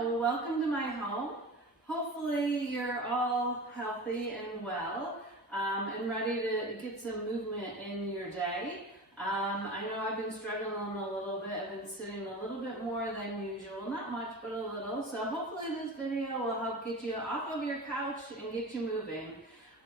Welcome to my home. Hopefully you're all healthy and well and ready to get some movement in your day. I know I've been struggling a little bit. I've been sitting a little bit more than usual, not much but a little. So hopefully this video will help get you off of your couch and get you moving.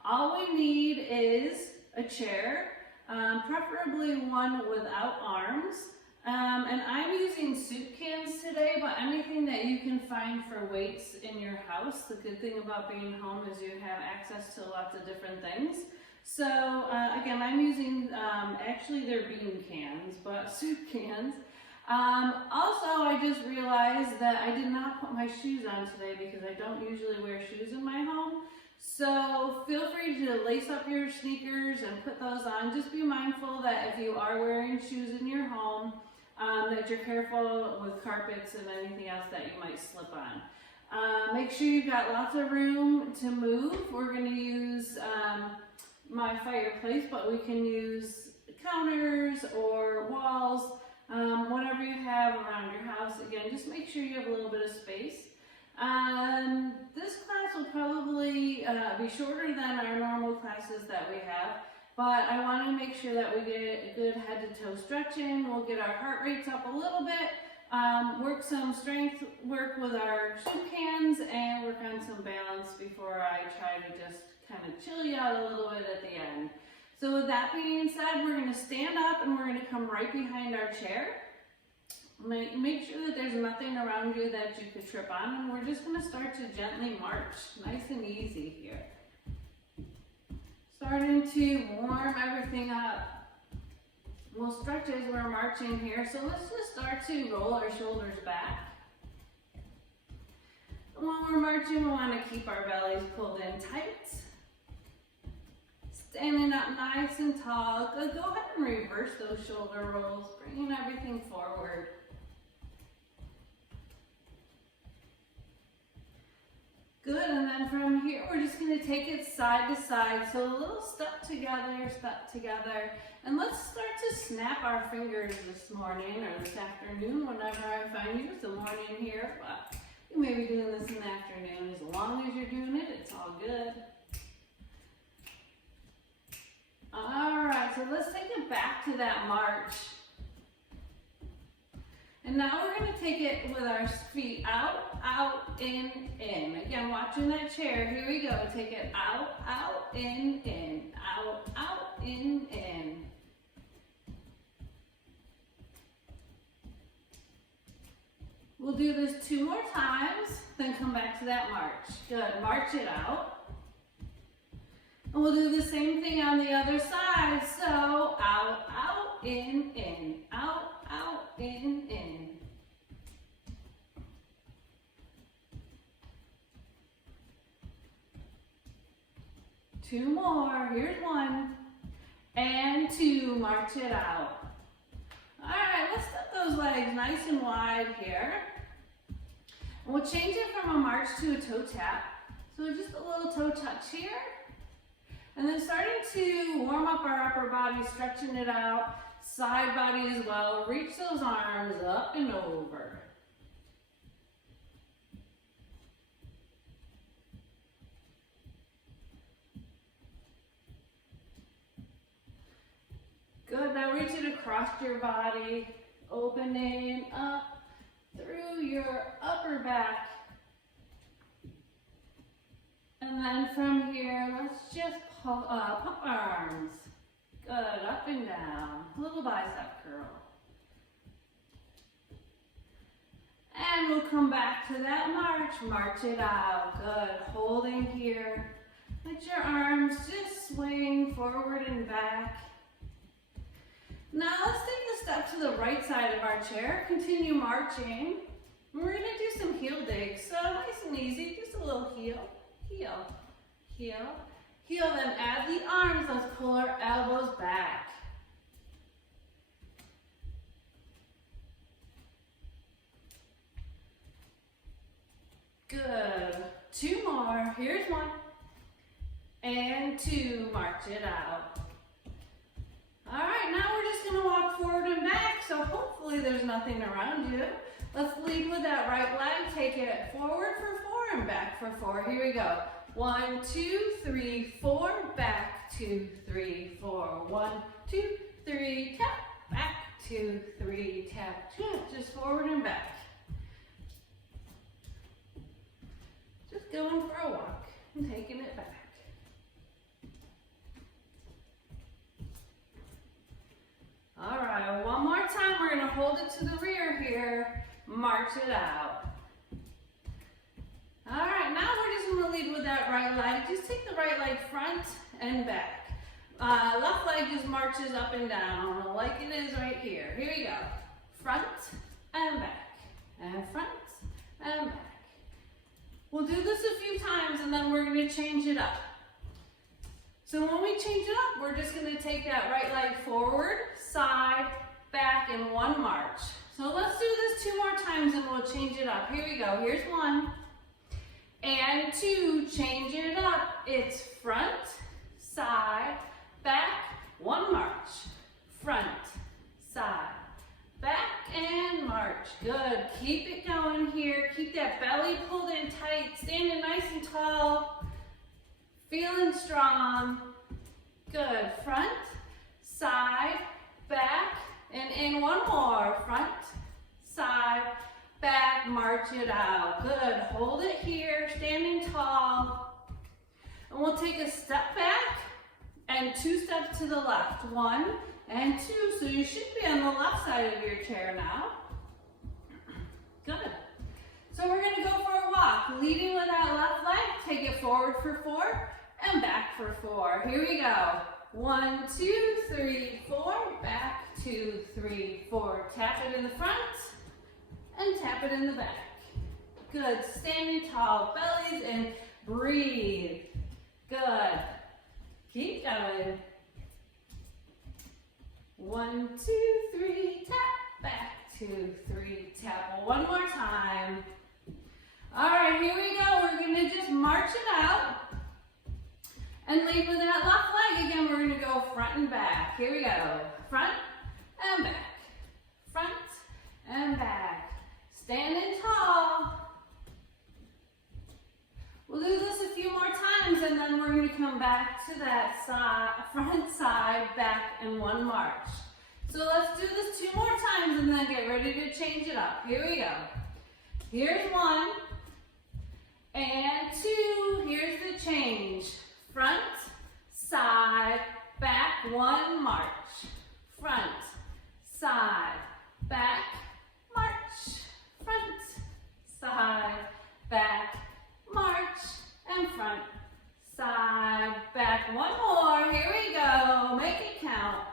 All we need is a chair, preferably one without arms. And I'm using soup cans today, but anything that you can find for weights in your house. The good thing about being home is you have access to lots of different things. So again, I'm using, actually they're bean cans, but soup cans. Also, I just realized that I did not put my shoes on today because I don't usually wear shoes in my home. So feel free to lace up your sneakers and put those on. Just be mindful that if you are wearing shoes in your home, that you're careful with carpets and anything else that you might slip on. Make sure you've got lots of room to move. We're going to use my fireplace, but we can use counters or walls, whatever you have around your house. Again, just make sure you have a little bit of space. This class will probably be shorter than our normal classes that we have, but I want to make sure that we get a good head to toe stretching. We'll get our heart rates up a little bit, work some strength work with our soup cans, and work on some balance before I try to just kind of chill you out a little bit at the end. So with that being said, we're going to stand up and we're going to come right behind our chair. Make sure that there's nothing around you that you could trip on, and we're just going to start to gently march, nice and easy here. Starting to warm everything up. We'll stretch as we're marching here, so let's just start to roll our shoulders back. And when we're marching, we want to keep our bellies pulled in tight. Standing up nice and tall. Good. Go ahead and reverse those shoulder rolls, bringing everything forward. Good, and then from here, we're just going to take it side to side. So a little step together. And let's start to snap our fingers this morning or this afternoon, whenever I find you. It's the morning here, but you may be doing this in the afternoon. As long as you're doing it, it's all good. All right, so let's take it back to that march. And now we're going to take it with our feet out, out, in. Again, watching that chair. Here we go. Take it out, out, in, out, out, in. We'll do this 2 more times, then come back to that march. Good. March it out. And we'll do the same thing on the other side. So out, out, in, out, out, in. Two more. Here's 1 and 2. March it out. All right, let's step those legs nice and wide here. And we'll change it from a march to a toe tap. So just a little toe touch here. And then starting to warm up our upper body, stretching it out, side body as well. Reach those arms up and over. Good, now reach it across your body, opening up through your upper back. And then from here, let's just pump our arms. Good, up and down. Little bicep curl. And we'll come back to that march. March it out. Good, holding here. Let your arms just swing forward and back. Now let's take the step to the right side of our chair. Continue marching. We're going to do some heel digs. So nice and easy, just a little heel. Heel, heel, heel, then add the arms, let's pull our elbows back. Good, 2 more, here's 1, and 2, march it out. All right, now we're just gonna walk forward and back, so hopefully there's nothing around you. Let's lead with that right leg. Take it forward for 4 and back for 4. Here we go. 1, 2, 3, 4. Back, 2, 3, 4. 1, 2, 3, tap. Back, 2, 3, tap. Just forward and back. Just going for a walk and taking it back. All right, one more time. We're gonna hold it to the rear here. March it out. All right, now we're just gonna lead with that right leg. Just take the right leg front and back. Left leg just marches up and down like it is right here. Here we go. Front and back, and front and back. We'll do this a few times and then we're gonna change it up. So when we change it up, we're just gonna take that right leg forward, side, back, in one march. So let's do this 2 more times and we'll change it up. Here we go. Here's 1 and 2. Change it up. It's front, side, back, 1 march. Front, side, back, and march. Good. Keep it going here. Keep that belly pulled in tight. Standing nice and tall. Feeling strong. Good. Front, side, back, and in 1 more. Front, side, back, march it out. Good. Hold it here, standing tall. And we'll take a step back and 2 steps to the left. 1 and 2. So you should be on the left side of your chair now. Good. So we're going to go for a walk. Leading with that left leg, take it forward for 4 and back for 4. Here we go. 1, 2, 3, 4. Back, 2, 3, 4. Tap it in the front and tap it in the back. Good. Standing tall, bellies in. Breathe. Good. Keep going. 1, 2, 3, tap. Back, 2, 3, tap. 1 more time. All right, here we go. We're gonna just march it out and lead with that left leg. Again, we're gonna go front and back. Here we go. Front and back. Front and back. Standing tall. We'll do this a few more times and then we're going to come back to that side, front, side, back, and 1 march. So let's do this 2 more times and then get ready to change it up. Here we go. Here's 1 and 2. Here's the change. Front, side, back, 1 march. Front, side, back, march. Front, side, back, march, and front, side, back. 1 more. Here we go. Make it count.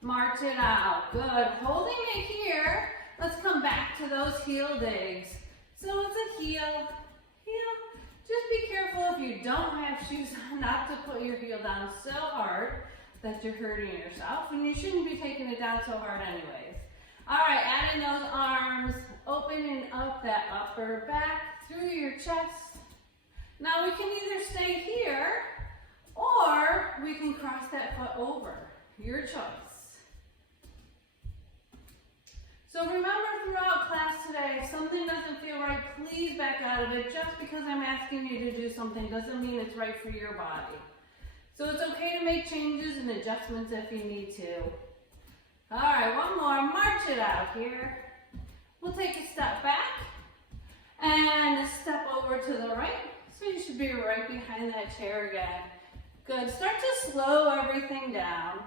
March it out. Good. Holding it here. Let's come back to those heel digs. So it's a heel, heel. Just be careful if you don't have shoes on not to put your heel down so hard that you're hurting yourself, and you shouldn't be taking it down so hard anyways. All right, adding those arms, opening up that upper back through your chest. Now we can either stay here or we can cross that foot over. Your choice. So remember throughout class today, if something doesn't feel right, please back out of it. Just because I'm asking you to do something doesn't mean it's right for your body. So it's okay to make changes and adjustments if you need to. All right, 1 more. March it out here. We'll take a step back and a step over to the right. So you should be right behind that chair again. Good. Start to slow everything down.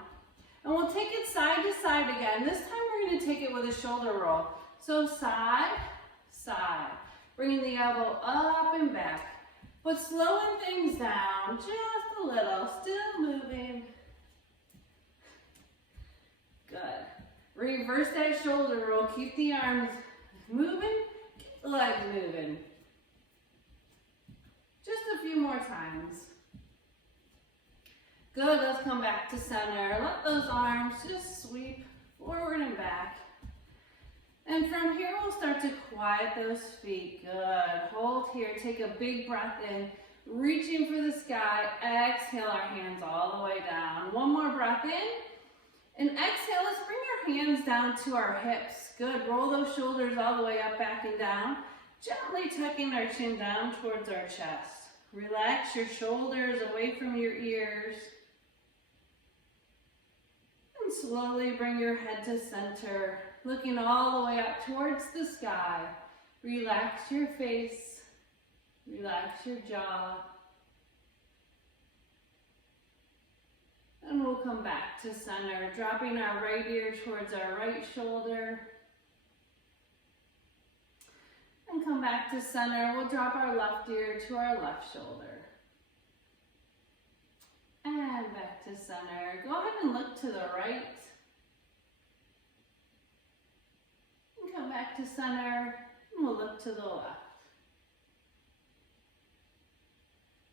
And we'll take it side to side again. This time we're going to take it with a shoulder roll. So side, side. Bringing the elbow up and back. But slowing things down just a little. Still moving. Good. Reverse that shoulder roll. Keep the arms moving. Keep the legs moving. Just a few more times. Good, let's come back to center. Let those arms just sweep forward and back. And from here, we'll start to quiet those feet. Good, hold here, take a big breath in, reaching for the sky. Exhale our hands all the way down. 1 more breath in, And exhale, let's bring our hands down to our hips. Good, roll those shoulders all the way up, back and down. Gently tucking our chin down towards our chest. Relax your shoulders away from your ears. And slowly bring your head to center, looking all the way up towards the sky. Relax your face, relax your jaw. And we'll come back to center, dropping our right ear towards our right shoulder. And come back to center. We'll drop our left ear to our left shoulder. And back to center. Go ahead and look to the right. And come back to center. And we'll look to the left.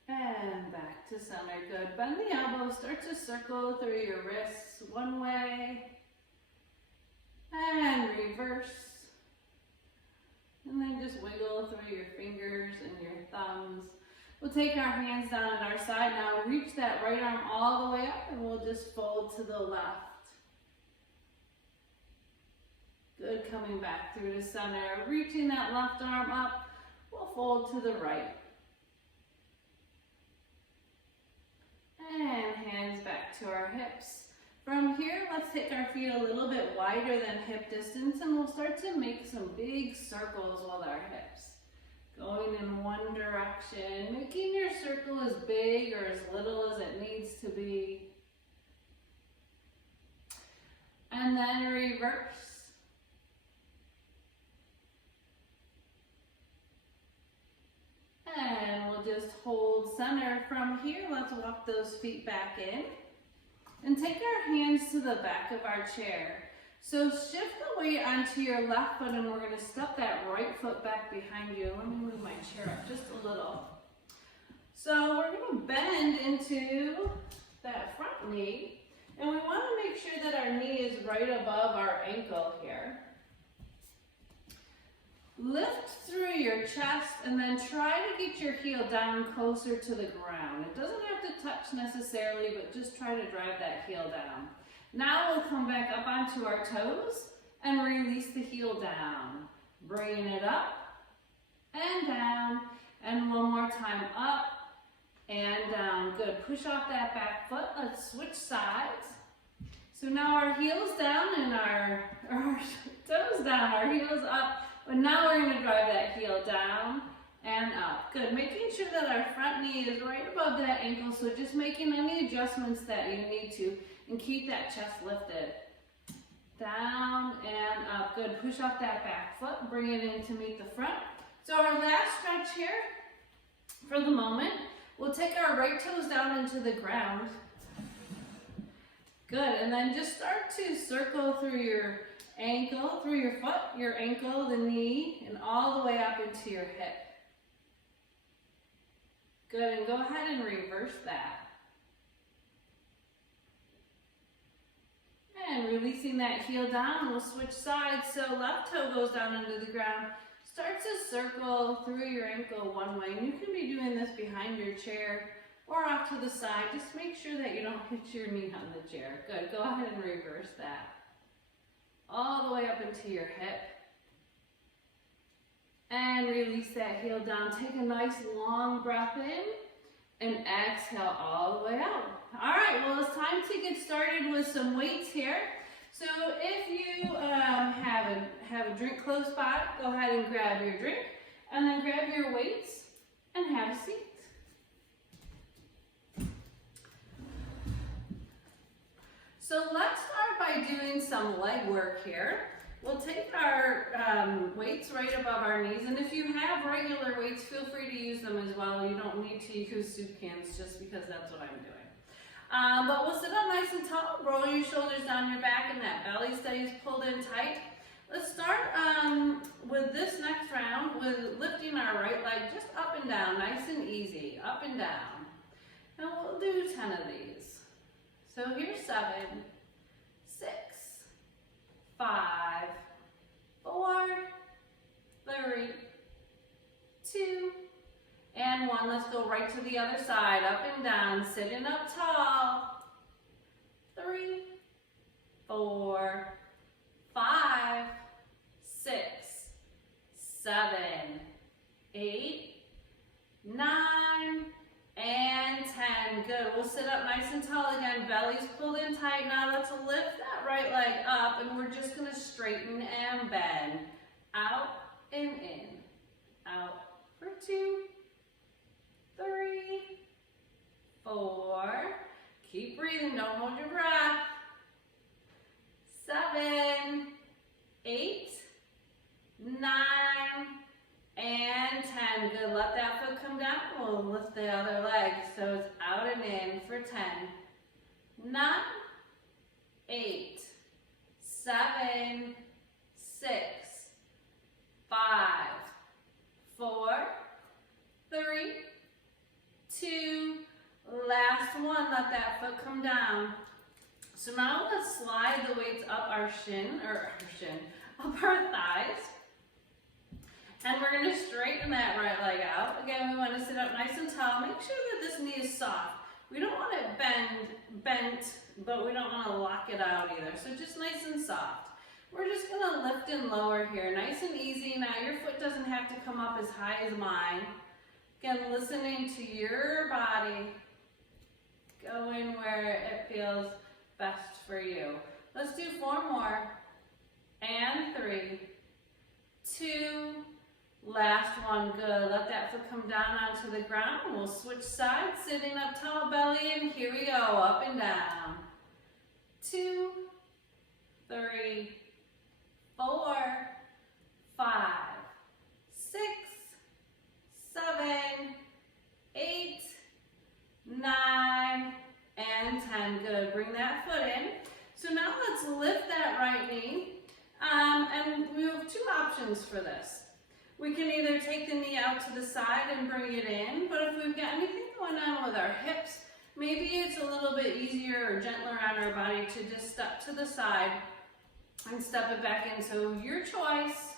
And back to center. Good. Bend the elbows. Start to circle through your wrists one way. And reverse. And then just wiggle through your fingers and your thumbs. We'll take our hands down at our side now. Reach that right arm all the way up and we'll just fold to the left. Good. Coming back through to center. Reaching that left arm up. We'll fold to the right. And hands back to our hips. From here, let's take our feet a little bit wider than hip distance and we'll start to make some big circles with our hips. Going in one direction, making your circle as big or as little as it needs to be. And then reverse. And we'll just hold center. From here, let's walk those feet back in. And take our hands to the back of our chair. So shift the weight onto your left foot and we're going to step that right foot back behind you. Let me move my chair up just a little. So we're going to bend into that front knee. And we want to make sure that our knee is right above our ankle here. Lift through your chest and then try to get your heel down closer to the ground. It doesn't have to touch necessarily, but just try to drive that heel down. Now we'll come back up onto our toes and release the heel down. Bringing it up and down. And one more time, up and down. Good. Push off that back foot. Let's switch sides. So now our heel's down and our toes down, our heel's up. But now we're going to drive that heel down and up. Good. Making sure that our front knee is right above that ankle. So just making any adjustments that you need to and keep that chest lifted. Down and up. Good. Push off that back foot. Bring it in to meet the front. So our last stretch here for the moment, we'll take our right toes down into the ground. Good. And then just start to circle through your ankle, through your foot, your ankle, the knee, and all the way up into your hip. Good, and go ahead and reverse that. And releasing that heel down, we'll switch sides. So left toe goes down into the ground. Start to circle through your ankle one way. And you can be doing this behind your chair or off to the side. Just make sure that you don't hit your knee on the chair. Good, go ahead and reverse that. All the way up into your hip. And release that heel down. Take a nice long breath in and exhale all the way out. All right, well, it's time to get started with some weights here. So if you have a drink close by, go ahead and grab your drink and then grab your weights and have a seat. So let's start by doing some leg work here. We'll take our weights right above our knees, and if you have regular weights, feel free to use them as well. You don't need to use soup cans just because that's what I'm doing. But we'll sit up nice and tall, roll your shoulders down your back, and that belly stays pulled in tight. Let's start with this next round with lifting our right leg just up and down, nice and easy, up and down. And we'll do 10 of these. So here's 7, 6, 5, 4, 3, 2, and 1. Let's go right to the other side, up and down, sitting up tall. 3, 4, 5, 6, 7, 8, 9, and 10. Good. We'll sit up nice and tall again. Belly's pulled in tight. Now let's lift that right leg up, and we're just going to straighten and bend. Out and in. Out for 2, 3, 4. Keep breathing. Don't hold your breath. 7, 8, 9, and 10. Good. Let that foot come down. We'll lift the other leg. So it's out and in for 10, 9, 8, 7, 6, 5, 4, 3, 2, last one. Let that foot come down. So now let's slide the weights up our up our thighs. And we're going to straighten that right leg out. Again, we want to sit up nice and tall. Make sure that this knee is soft. We don't want it bent, but we don't want to lock it out either. So just nice and soft. We're just going to lift and lower here. Nice and easy. Now your foot doesn't have to come up as high as mine. Again, listening to your body. Going where it feels best for you. Let's do 4 more. And 3, 2, last one. Good. Let that foot come down onto the ground. We'll switch sides, sitting up tall, belly, and here we go, up and down. 2, 3, 4, 5, 6, 7, 8, 9, and 10. Good. Bring that foot in. So now let's lift that right knee. And we have 2 options for this. We can either take the knee out to the side and bring it in, but if we've got anything going on with our hips, maybe it's a little bit easier or gentler on our body to just step to the side and step it back in. So your choice.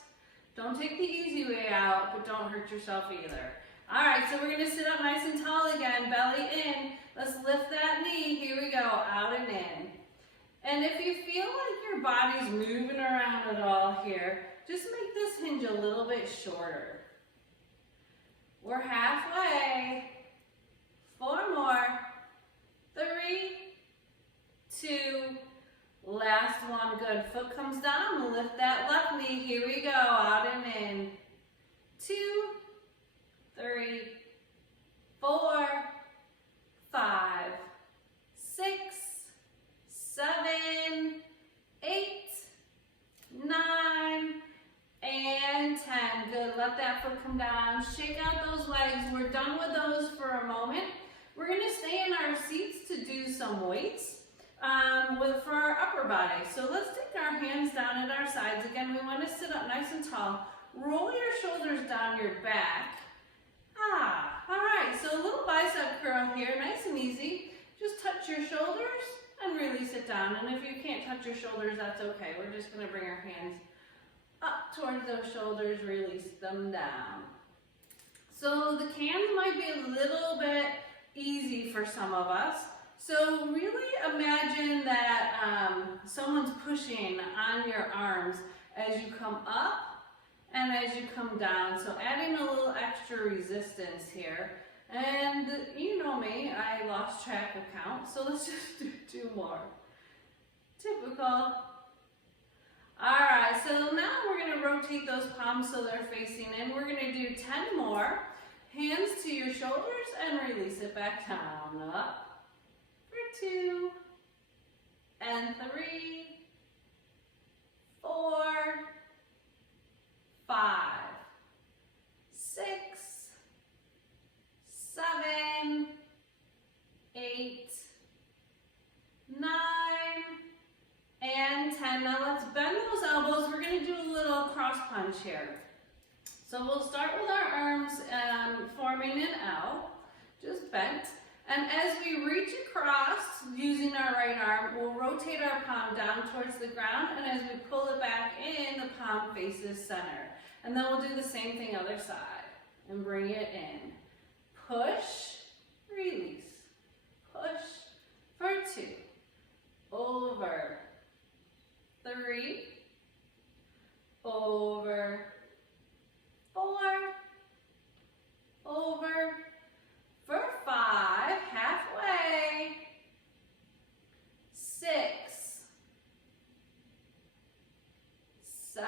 Don't take the easy way out, but don't hurt yourself either. All right, so we're going to sit up nice and tall again, belly in. Let's lift that knee. Here we go, out and in. And if you feel like your body's moving around at all here, just make this hinge a little bit shorter. We're halfway. 4 more. 3, 2, last one. Good. Foot comes down. Lift that left knee. Here we go. Out and in. 2, 3, 4, 5, 6, 7, 8, 9, and 10. Good. Let that foot come down. Shake out those legs. We're done with those for a moment. We're going to stay in our seats to do some weights for our upper body. So let's take our hands down at our sides. Again, we want to sit up nice and tall. Roll your shoulders down your back. All right. So a little bicep curl here. Nice and easy. Just touch your shoulders and release it down. And if you can't touch your shoulders, that's okay. We're just going to bring our hands up towards those shoulders, release them down. So the cans might be a little bit easy for some of us. So really imagine that someone's pushing on your arms as you come up and as you come down. So adding a little extra resistance here. And you know me, I lost track of count, so let's just do 2 more. Typical. Alright, so now we're going to rotate those palms so they're facing in. We're going to do 10 more. Hands to your shoulders and release it back down. Up for 2, and 3, 4, 5, 6, 7, 8, 9, and 10. Now let's bend those elbows. We're going to do a little cross punch here. So we'll start with our arms forming an L, just bent. And as we reach across using our right arm, we'll rotate our palm down towards the ground, and as we pull it back in, the palm faces center. And then we'll do the same thing other side and bring it in. Push, release, push for 2, over, 3, over, 4, over, for 5, halfway, 6, 7,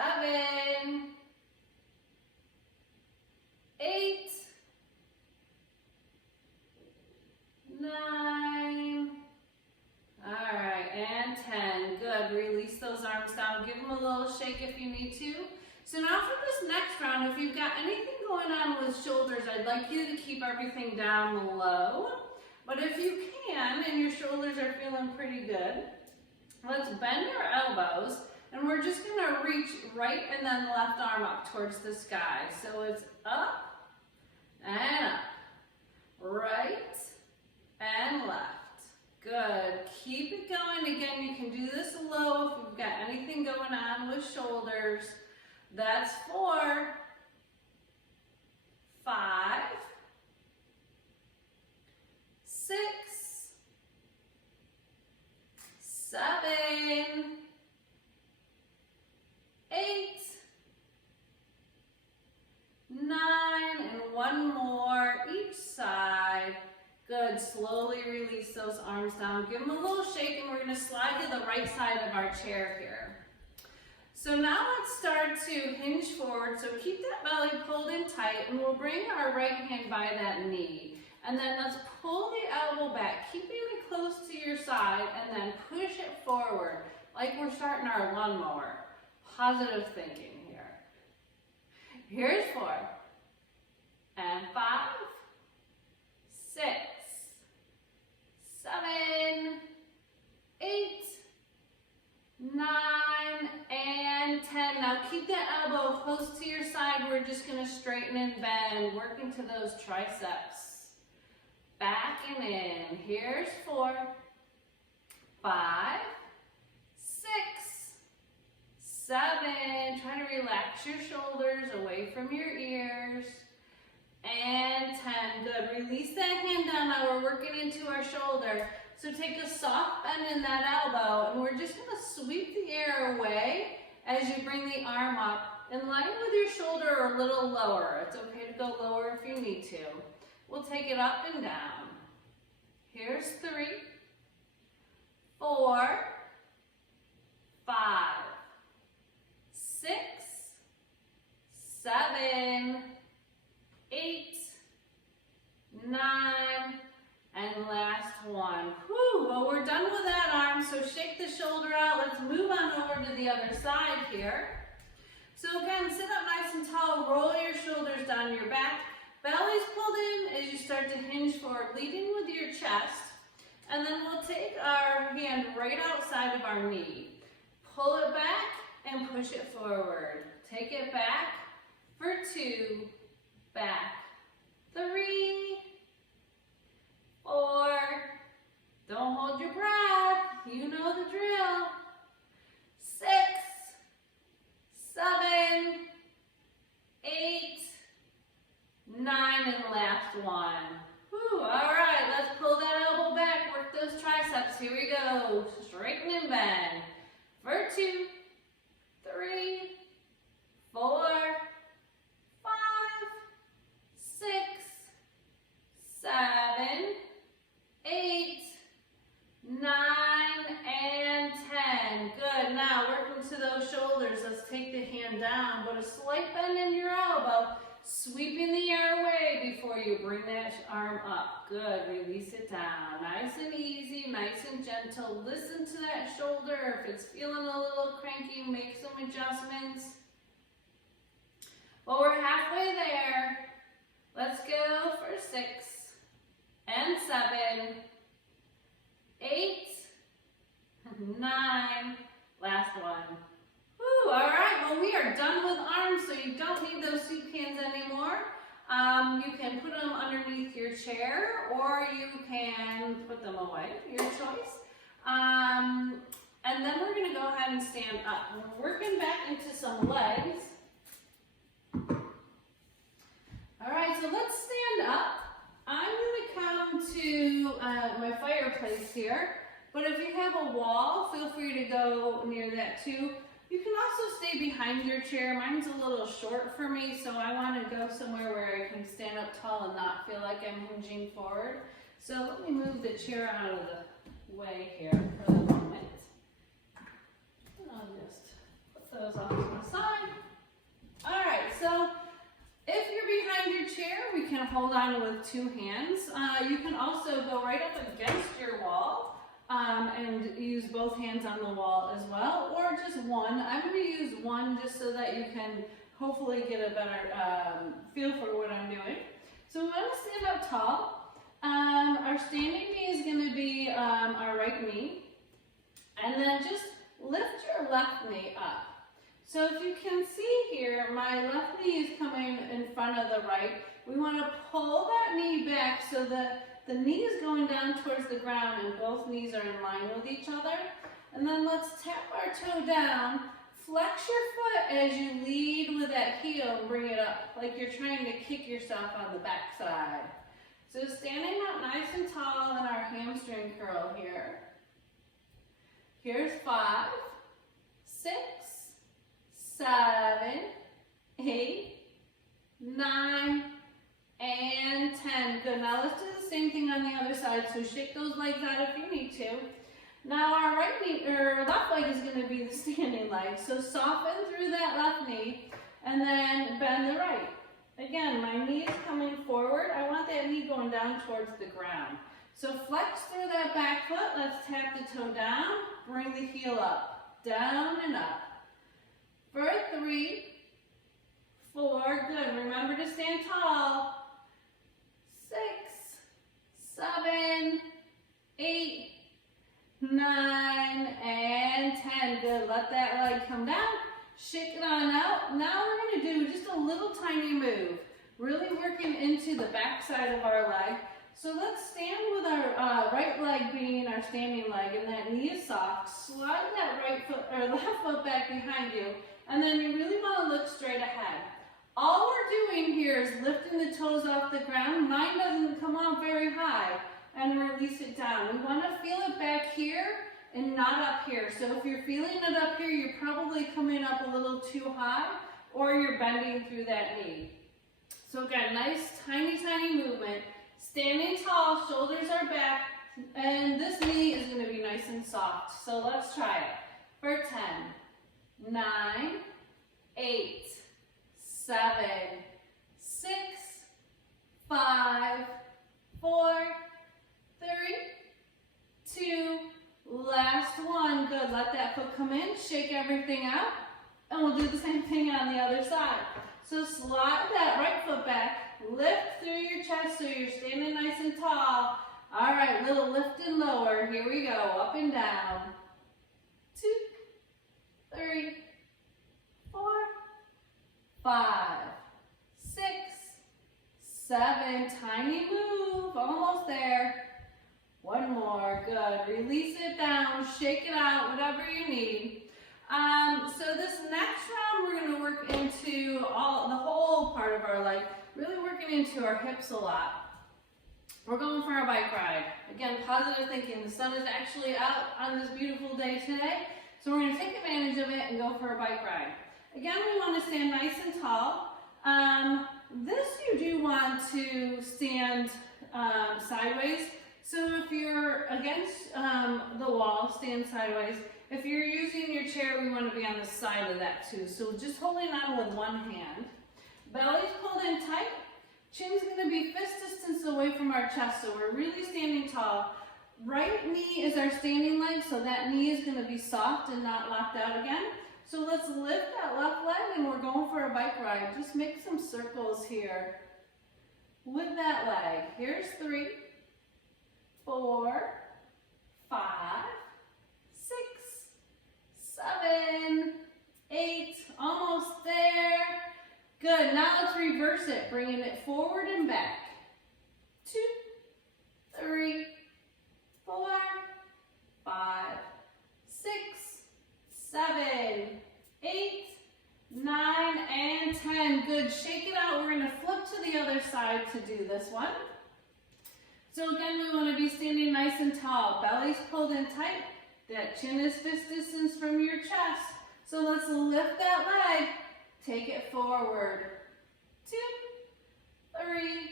8, 9, all right, and 10, good, release those arms down, give them a little shake if you need to. So now for this next round, if you've got anything going on with shoulders, I'd like you to keep everything down low. But if you can, and your shoulders are feeling pretty good, let's bend your elbows, and we're just gonna reach right and then left arm up towards the sky. So it's up and up, right and left. Good, keep it going. Again, you can do this low if you've got anything going on with shoulders. That's 4, 5, 6, 7, 8, 9, and one more each side. Good, slowly release those arms down. Give them a little shake, and we're going to slide to the right side of our chair here. So now let's start to hinge forward. So keep that belly pulled in tight, and we'll bring our right hand by that knee. And then let's pull the elbow back, keeping it close to your side, and then push it forward like we're starting our lawnmower. Positive thinking here. Here's 4, and 5, 6, 7, 8, 9, and 10. Now keep that elbow close to your side. We're just going to straighten and bend, working to those triceps. Back and in. Here's 4, 5, 6, 7. Try to relax your shoulders away from your ears. And 10. Good. Release that hand down. Now we're working into our shoulder. So take a soft bend in that elbow, and we're just going to sweep the air away as you bring the arm up in line with your shoulder or a little lower. It's okay to go lower if you need to. We'll take it up and down. Here's 3, 4, 5, 6, 7, 8, 9, and last one. Whew, well, we're done with that arm, so shake the shoulder out. Let's move on over to the other side here. So again, sit up nice and tall, roll your shoulders down your back. Belly's pulled in as you start to hinge forward, leading with your chest. And then we'll take our hand right outside of our knee. Pull it back and push it forward. Take it back for 2, back, 3, 4, don't hold your breath, you know the drill, 6, 7, 8, 9, and last one. Whew, all right, let's pull that elbow back, work those triceps. Here we go. Straighten and bend. For 2, 3, 4, 5, 6, 7, 8, 9, and 10. Good. Now working to those shoulders. Let's take the hand down, but a slight bend in your elbow. Sweeping the air away before you bring that arm up. Good, release it down. Nice and easy, nice and gentle. Listen to that shoulder. If it's feeling a little cranky, make some adjustments. Well, we're halfway there. Let's go for 6 and 7, 8, 9, last one. Whew, all right, well, we are done with arms, so you don't need those soup cans anymore. You can put them underneath your chair, or you can put them away, your choice. And then we're going to go ahead and stand up. We're working back into some legs. All right, so let's stand up. I'm going to come to my fireplace here. But if you have a wall, feel free to go near that too. You can also stay behind your chair. Mine's a little short for me, so I want to go somewhere where I can stand up tall and not feel like I'm hinging forward. So let me move the chair out of the way here for the moment. And I'll just put those off to the side. All right, so if you're behind your chair, we can hold on with two hands. You can also go right up against your wall and use both hands on the wall as well, or just one. I'm going to use one just so that you can hopefully get a better feel for what I'm doing. So we want to stand up tall. Our standing knee is going to be our right knee, and then just lift your left knee up. So if you can see here, my left knee is coming in front of the right. We want to pull that knee back so that the knee is going down towards the ground and both knees are in line with each other. And then let's tap our toe down. Flex your foot as you lead with that heel and bring it up like you're trying to kick yourself on the back side. So standing up nice and tall in our hamstring curl here. Here's 5, 6, 7, 8, 9, and 10. Good. Now let's do the same thing on the other side. So shake those legs out if you need to. Now our right knee or left leg is going to be the standing leg. So soften through that left knee and then bend the right. Again, my knee is coming forward. I want that knee going down towards the ground. So flex through that back foot. Let's tap the toe down. Bring the heel up. Down and up. For 3, 4. Good. Remember to stand tall. 6, 7, 8, 9, and 10. Good. Let that leg come down. Shake it on out. Now we're going to do just a little tiny move. Really working into the back side of our leg. So let's stand with our right leg being our standing leg, and that knee is soft. Slide that right foot or left foot back behind you, and then you really want to look straight ahead. All we're doing here is lifting the toes off the ground. Mine doesn't come up very high, and release it down. We want to feel it back here and not up here. So if you're feeling it up here, you're probably coming up a little too high, or you're bending through that knee. So again, nice tiny, tiny movement. Standing tall, shoulders are back, and this knee is going to be nice and soft. So let's try it. For 10, 9, 8, 7, 6, 5, 4, 3, 2, last one. Good. Let that foot come in. Shake everything out. And we'll do the same thing on the other side. So slide that right foot back. Lift through your chest so you're standing nice and tall. All right, little lift and lower. Here we go. Up and down. 2, 3, 4, 5, 6, 7. Tiny move. Almost there. One more. Good. Release it down. Shake it out. Whatever you need. So this next round, we're going to work into the whole part of our leg. Really working into our hips a lot. We're going for our bike ride. Again, positive thinking. The sun is actually out on this beautiful day today. So we're going to take advantage of it and go for a bike ride. Again, we want to stand nice and tall. This you do want to stand sideways. So if you're against the wall, stand sideways. If you're using your chair, we want to be on the side of that too. So just holding on with one hand. Belly's pulled in tight. Chin's going to be fist distance away from our chest. So we're really standing tall. Right knee is our standing leg. So that knee is going to be soft and not locked out again. So let's lift that left leg and we're going for a bike ride. Just make some circles here with that leg. Here's 3, 4, 5, 6, 7, 8, almost there. Good, now let's reverse it, bringing it forward and back. 2, 3, 4, 5, 6, 7, 8, 9, and 10. Good, shake it out. We're gonna flip to the other side to do this one. So again, we want to be standing nice and tall. Belly's pulled in tight. That chin is fist distance from your chest. So let's lift that leg. Take it forward. 2, 3,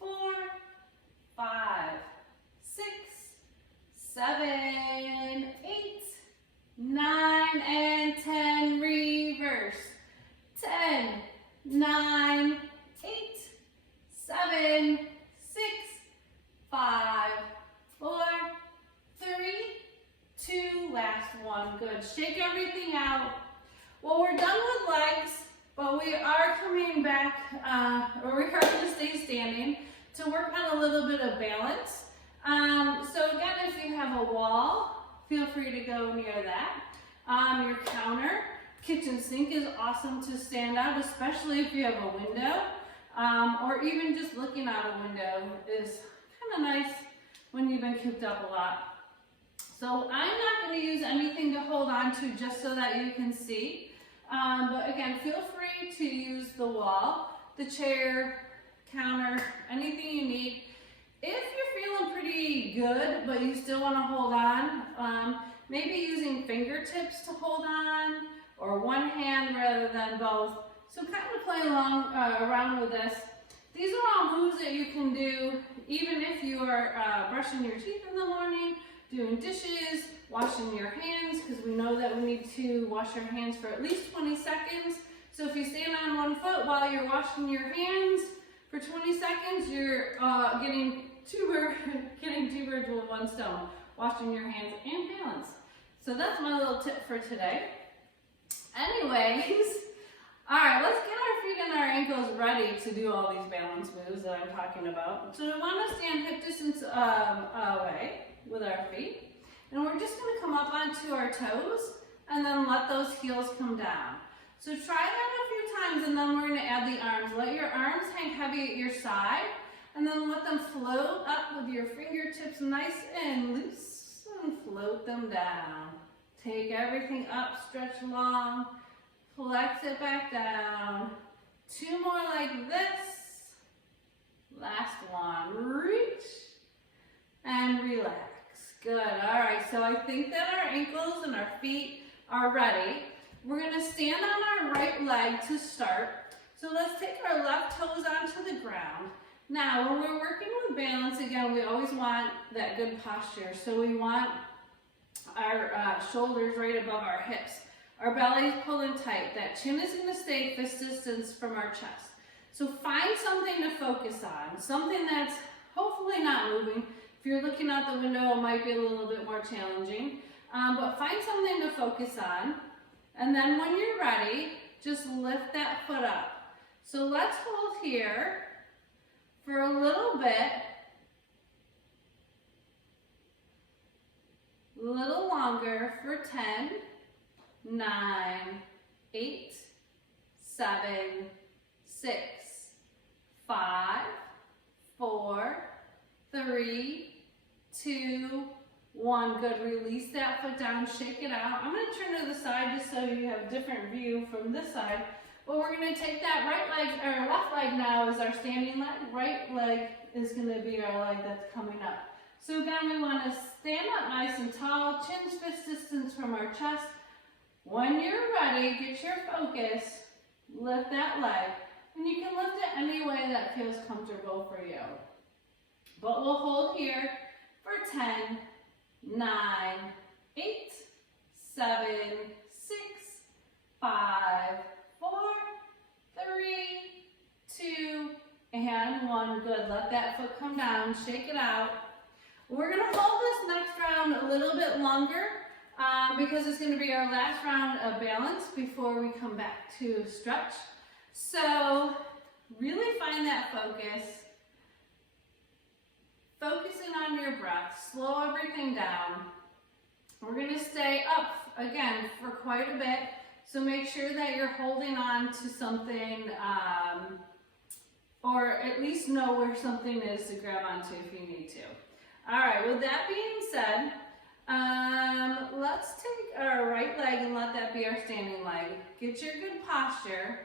4, 5, 6, 7, 8, 9, and 10. Reverse. 10, 9, 8, 7, 6, 5, 4, 3, 2. Last one. Good. Shake everything out. Well, we're done with legs, but we are coming back, or we are going to stay standing to work on a little bit of balance. So again, if you have a wall, feel free to go near that. Your counter, kitchen sink is awesome to stand out, especially if you have a window, or even just looking out a window is kind of nice when you've been cooped up a lot. So I'm not going to use anything to hold on to just so that you can see. But again, feel free to use the wall, the chair, counter, anything you need. If you're feeling pretty good, but you still want to hold on, maybe using fingertips to hold on, or one hand rather than both. So kind of play along around with this. These are all moves that you can do even if you are brushing your teeth in the morning, doing dishes, washing your hands, because we know that we need to wash our hands for at least 20 seconds. So if you stand on one foot while you're washing your hands for 20 seconds, you're getting two birds with one stone, washing your hands and balance. So that's my little tip for today. Anyways, all right, let's get our feet and our ankles ready to do all these balance moves that I'm talking about. So we want to stand hip distance away with our feet. And we're just going to come up onto our toes and then let those heels come down. So try that a few times and then we're going to add the arms. Let your arms hang heavy at your side and then let them float up with your fingertips nice and loose and float them down. Take everything up, stretch long, flex it back down. 2 more like this. Last one, reach and relax. Good, all right, so I think that our ankles and our feet are ready. We're gonna stand on our right leg to start. So let's take our left toes onto the ground. Now, when we're working with balance, again, we always want that good posture. So we want our shoulders right above our hips. Our belly's pulling tight. That chin is gonna stay fist distance from our chest. So find something to focus on, something that's hopefully not moving. If you're looking out the window, it might be a little bit more challenging, but find something to focus on. And then when you're ready, just lift that foot up. So let's hold here for a little bit, a little longer for 10, 9, 8, 7, 6, 5, 4, 3, 2, 1. Good. Release that foot down, shake it out. I'm going to turn to the side just so you have a different view from this side. But we're going to take that right leg, or left leg now is our standing leg. Right leg is going to be our leg that's coming up. So again, we want to stand up nice and tall, chin fist distance from our chest. When you're ready, get your focus, lift that leg. And you can lift it any way that feels comfortable for you. But we'll hold here for 10, 9, 8, 7, 6, 5, 4, 3, 2, and 1. Good. Let that foot come down. Shake it out. We're going to hold this next round a little bit longer because it's going to be our last round of balance before we come back to stretch. So really find that focus. Focusing on your breath. Slow everything down. We're going to stay up again for quite a bit. So make sure that you're holding on to something or at least know where something is to grab onto if you need to. All right, with that being said, let's take our right leg and let that be our standing leg. Get your good posture.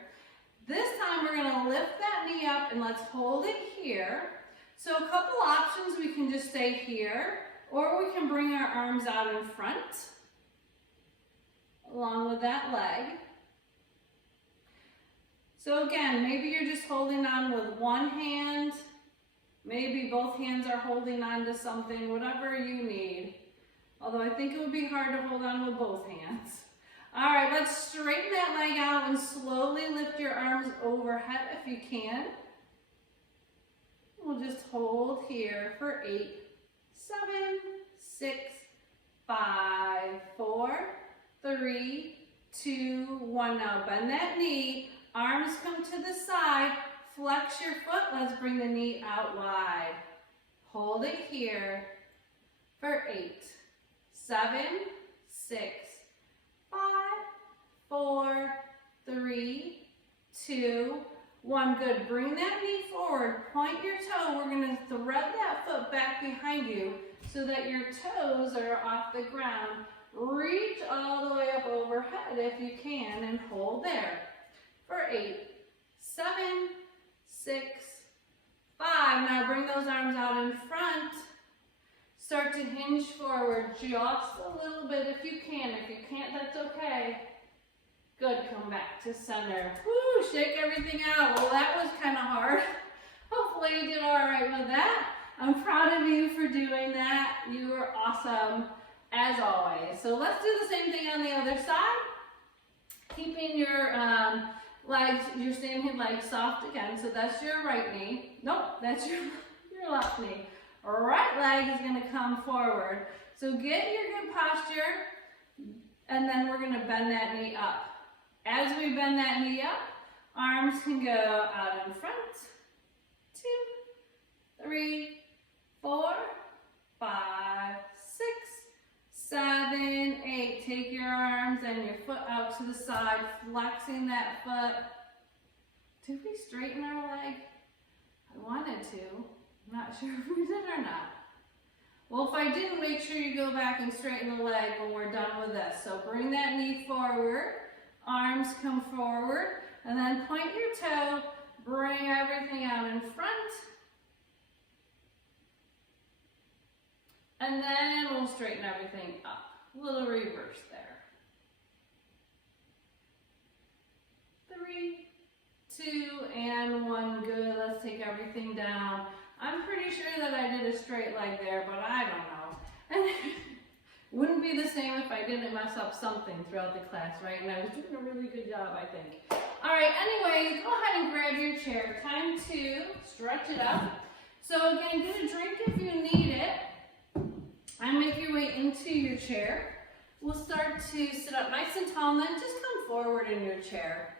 This time we're going to lift that knee up and let's hold it here. So a couple options, we can just stay here, or we can bring our arms out in front, along with that leg. So again, maybe you're just holding on with one hand, maybe both hands are holding on to something, whatever you need. Although I think it would be hard to hold on with both hands. All right, let's straighten that leg out and slowly lift your arms overhead if you can. We'll just hold here for 8, 7, 6, 5, 4, 3, 2, 1. Now bend that knee, arms come to the side, flex your foot. Let's bring the knee out wide. Hold it here for 8, 7, 6, 5, 4, 3, 2, 1. Good. Bring that knee forward. Point your toe. We're going to thread that foot back behind you so that your toes are off the ground. Reach all the way up overhead if you can and hold there for 8, 7, 6, 5. Now bring those arms out in front. Start to hinge forward just a little bit if you can. If you can't, that's okay. Good, come back to center. Woo, shake everything out. Well, that was kind of hard. Hopefully you did all right with that. I'm proud of you for doing that. You were awesome, as always. So let's do the same thing on the other side. Keeping your legs, your standing legs soft again. So that's your right knee. Nope, that's your left knee. Right leg is going to come forward. So get your good posture, and then we're going to bend that knee up. As we bend that knee up, arms can go out in front. 2, 3, 4, 5, 6, 7, 8. Take your arms and your foot out to the side, flexing that foot. Did we straighten our leg? I wanted to. I'm not sure if we did or not. Well, if I didn't, make sure you go back and straighten the leg when we're done with this. So bring that knee forward, arms come forward, and then point your toe, bring everything out in front. And then we'll straighten everything up. A little reverse there. 3, 2, and 1. Good. Let's take everything down. I'm pretty sure that I did a straight leg there, but I don't know. And wouldn't be the same if I didn't mess up something throughout the class, right? And I was doing a really good job, I think. All right, anyways, go ahead and grab your chair. Time to stretch it up. So again, get a drink if you need it. And make your way into your chair. We'll start to sit up nice and tall, and then just come forward in your chair.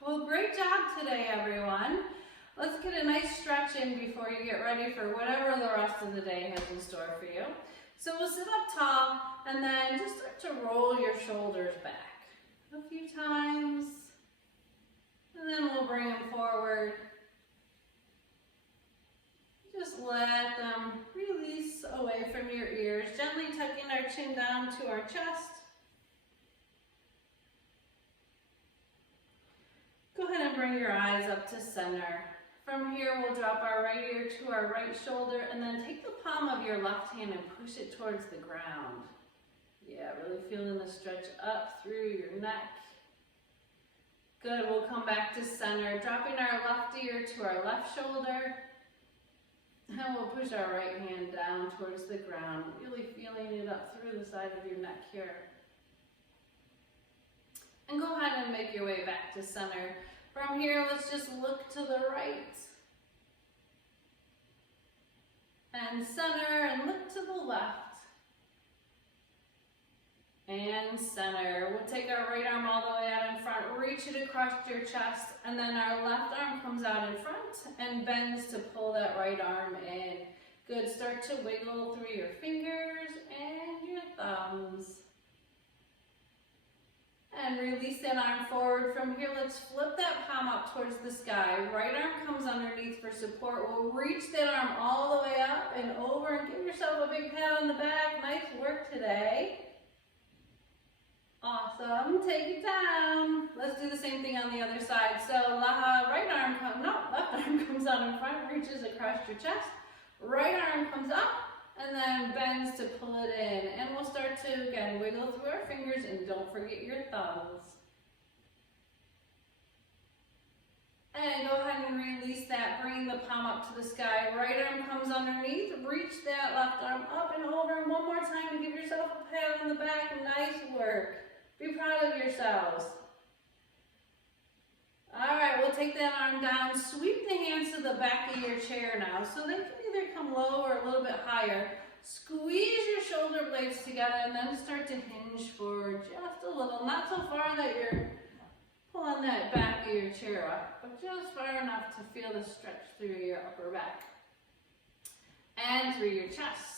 Well, great job today, everyone. Let's get a nice stretch in before you get ready for whatever the rest of the day has in store for you. So we'll sit up tall, and then just start to roll your shoulders back a few times. And then we'll bring them forward. Just let them release away from your ears, gently tucking our chin down to our chest. Go ahead and bring your eyes up to center. From here, we'll drop our right ear to our right shoulder, and then take the palm of your left hand and push it towards the ground. Yeah, really feeling the stretch up through your neck. Good, we'll come back to center, dropping our left ear to our left shoulder. And we'll push our right hand down towards the ground, really feeling it up through the side of your neck here. And go ahead and make your way back to center. From here, let's just look to the right. And center, and look to the left. And center. We'll take our right arm all the way out in front, reach it across your chest, and then our left arm comes out in front and bends to pull that right arm in. Good, start to wiggle through your fingers and your thumbs. And release that arm forward. From here, let's flip that palm up towards the sky. Right arm comes underneath for support. We'll reach that arm all the way up and over, and give yourself a big pat on the back. Nice work today. Awesome. Take it down. Let's do the same thing on the other side. So left arm arm comes out in front, reaches across your chest. Right arm comes up and then bends to pull it in. And we'll start to, again, wiggle through our fingers and don't forget your thumbs. And go ahead and release that, bringing the palm up to the sky. Right arm comes underneath, reach that left arm up and over. One more time to give yourself a pat on the back. Nice work. Be proud of yourselves. All right, we'll take that arm down. Sweep the hands to the back of your chair now. So they can either come low or a little bit higher. Squeeze your shoulder blades together and then start to hinge forward just a little. Not so far that you're pulling that back of your chair up, but just far enough to feel the stretch through your upper back and through your chest.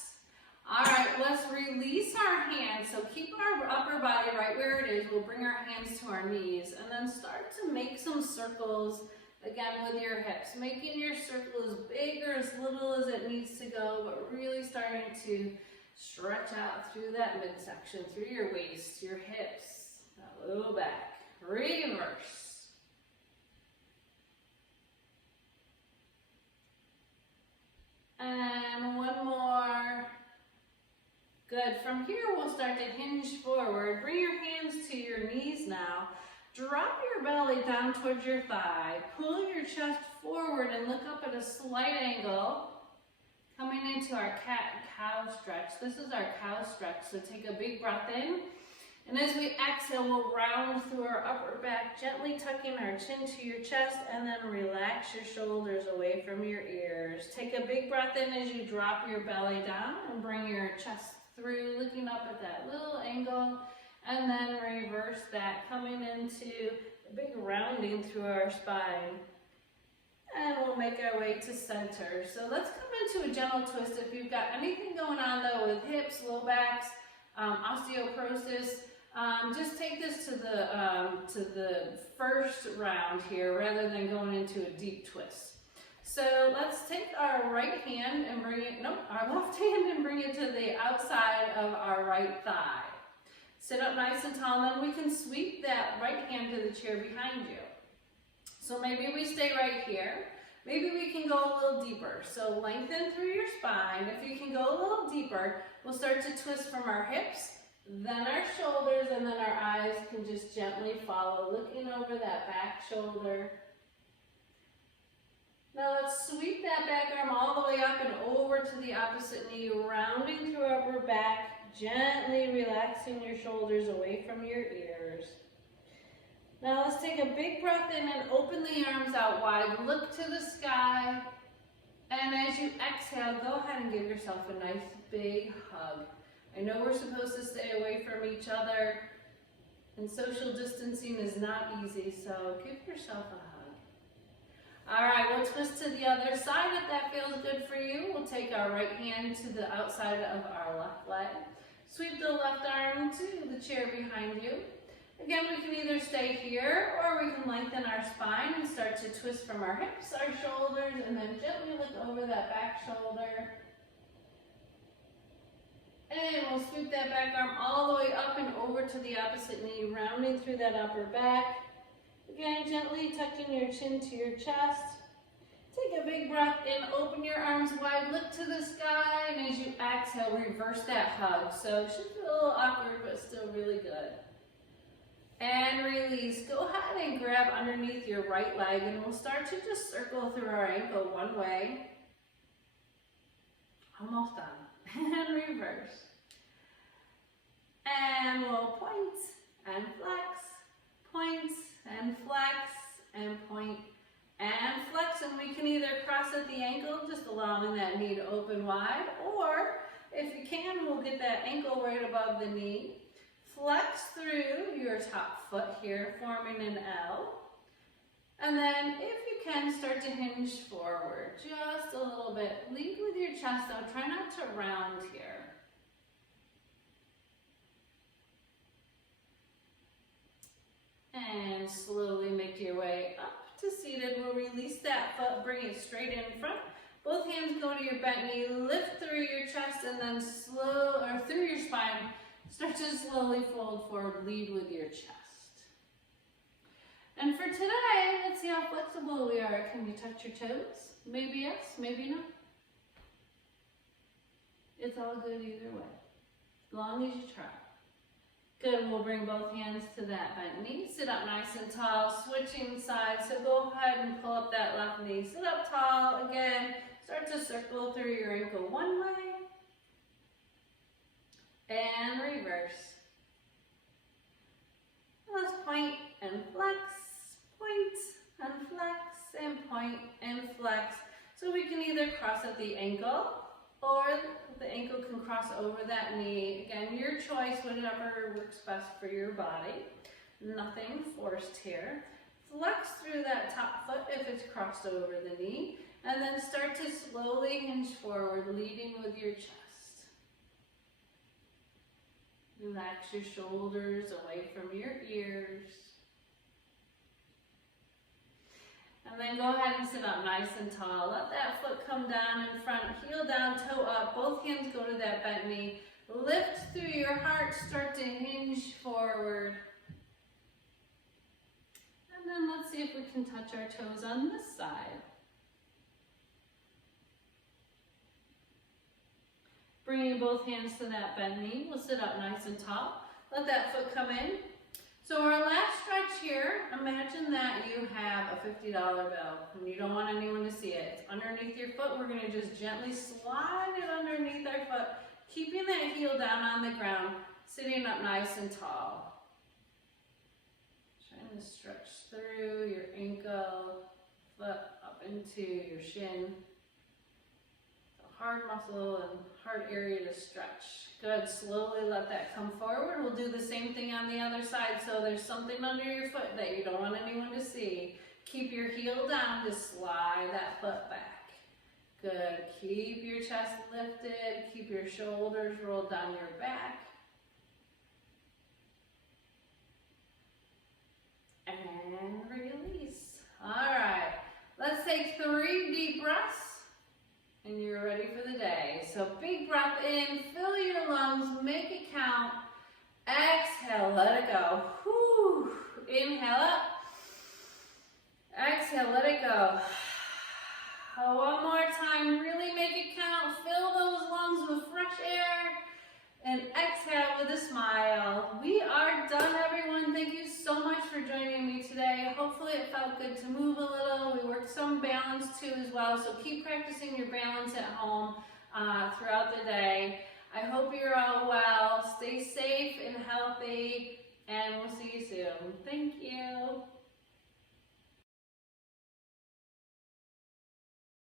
All right, let's release our hands. So keep our upper body right where it is. We'll bring our hands to our knees and then start to make some circles again with your hips, making your circle as big or as little as it needs to go, but really starting to stretch out through that midsection, through your waist, your hips, that low back. Reverse. And one more. Good. From here, we'll start to hinge forward. Bring your hands to your knees now. Drop your belly down towards your thigh. Pull your chest forward and look up at a slight angle. Coming into our cat-cow stretch. This is our cow stretch, so take a big breath in. And as we exhale, we'll round through our upper back, gently tucking our chin to your chest, and then relax your shoulders away from your ears. Take a big breath in as you drop your belly down and bring your chest through, looking up at that little angle, and then reverse that, coming into a big rounding through our spine. And we'll make our way to center. So let's come into a gentle twist. If you've got anything going on though with hips, low backs, osteoporosis, just take this to the first round here rather than going into a deep twist. So let's take our right hand and bring it, our left hand and bring it to the outside of our right thigh. Sit up nice and tall, and then we can sweep that right hand to the chair behind you. So maybe we stay right here. Maybe we can go a little deeper. So lengthen through your spine. If you can go a little deeper, we'll start to twist from our hips, then our shoulders, and then our eyes can just gently follow, looking over that back shoulder. Now let's sweep that back arm all the way up and over to the opposite knee, rounding through upper back, gently relaxing your shoulders away from your ears. Now let's take a big breath in and open the arms out wide. Look to the sky. And as you exhale, go ahead and give yourself a nice big hug. I know we're supposed to stay away from each other, and social distancing is not easy, so give yourself a hug. All right, we'll twist to the other side if that feels good for you. We'll take our right hand to the outside of our left leg. Sweep the left arm to the chair behind you. Again, we can either stay here or we can lengthen our spine and start to twist from our hips, our shoulders, and then gently look over that back shoulder. And we'll scoop that back arm all the way up and over to the opposite knee, rounding through that upper back. Again, gently tucking your chin to your chest. Take a big breath in, open your arms wide, look to the sky, and as you exhale, reverse that hug. So it should feel a little awkward, but still really good. And release. Go ahead and grab underneath your right leg, and we'll start to just circle through our ankle one way. Almost done. And reverse. And we'll point and flex, point and flex, and point and flex. And we can either cross at the ankle, just allowing that knee to open wide, or if you can, we'll get that ankle right above the knee. Flex through your top foot here, forming an L. And then, if you can, start to hinge forward just a little bit. Lead with your chest, though. Try not to round here. And slowly make your way up to seated. We'll release that foot, bring it straight in front. Both hands go to your bent knee. Lift through your chest, and then through your spine. Start to slowly fold forward, lead with your chest. And for today, let's see how flexible we are. Can you touch your toes? Maybe yes, maybe no. It's all good either way, as long as you try. Good, we'll bring both hands to that bent knee. Sit up nice and tall, switching sides. So go ahead and pull up that left knee. Sit up tall, again, start to circle through your ankle one way. And reverse. Let's point and flex, point and flex, and point and flex. So we can either cross at the ankle, or the ankle can cross over that knee. Again, your choice, whatever works best for your body. Nothing forced here. Flex through that top foot if it's crossed over the knee, and then start to slowly hinge forward, leading with your chest. Relax your shoulders away from your ears. And then go ahead and sit up nice and tall. Let that foot come down in front, heel down, toe up. Both hands go to that bent knee. Lift through your heart, start to hinge forward. And then let's see if we can touch our toes on this side. Bringing both hands to that bent knee. We'll sit up nice and tall. Let that foot come in. So our last stretch here, imagine that you have a $50 bill and you don't want anyone to see it. It's underneath your foot. We're going to just gently slide it underneath our foot, keeping that heel down on the ground, sitting up nice and tall. Trying to stretch through your ankle, foot up into your shin. Hard muscle and hard area to stretch. Good, slowly let that come forward. We'll do the same thing on the other side. So there's something under your foot that you don't want anyone to see. Keep your heel down, just slide that foot back. Good, keep your chest lifted, keep your shoulders rolled down your back. And release. All right, let's take 3 deep breaths. And you're ready for the day. So big breath in, fill your lungs, make it count. Exhale, let it go. Whew. Inhale up. Exhale, let it go. One more time, really make it count. Fill those lungs with fresh air. And exhale with a smile. We are done, everyone. Thank you so much for joining me today. Hopefully it felt good to move a little. We worked some balance too as well, so keep practicing your balance at home.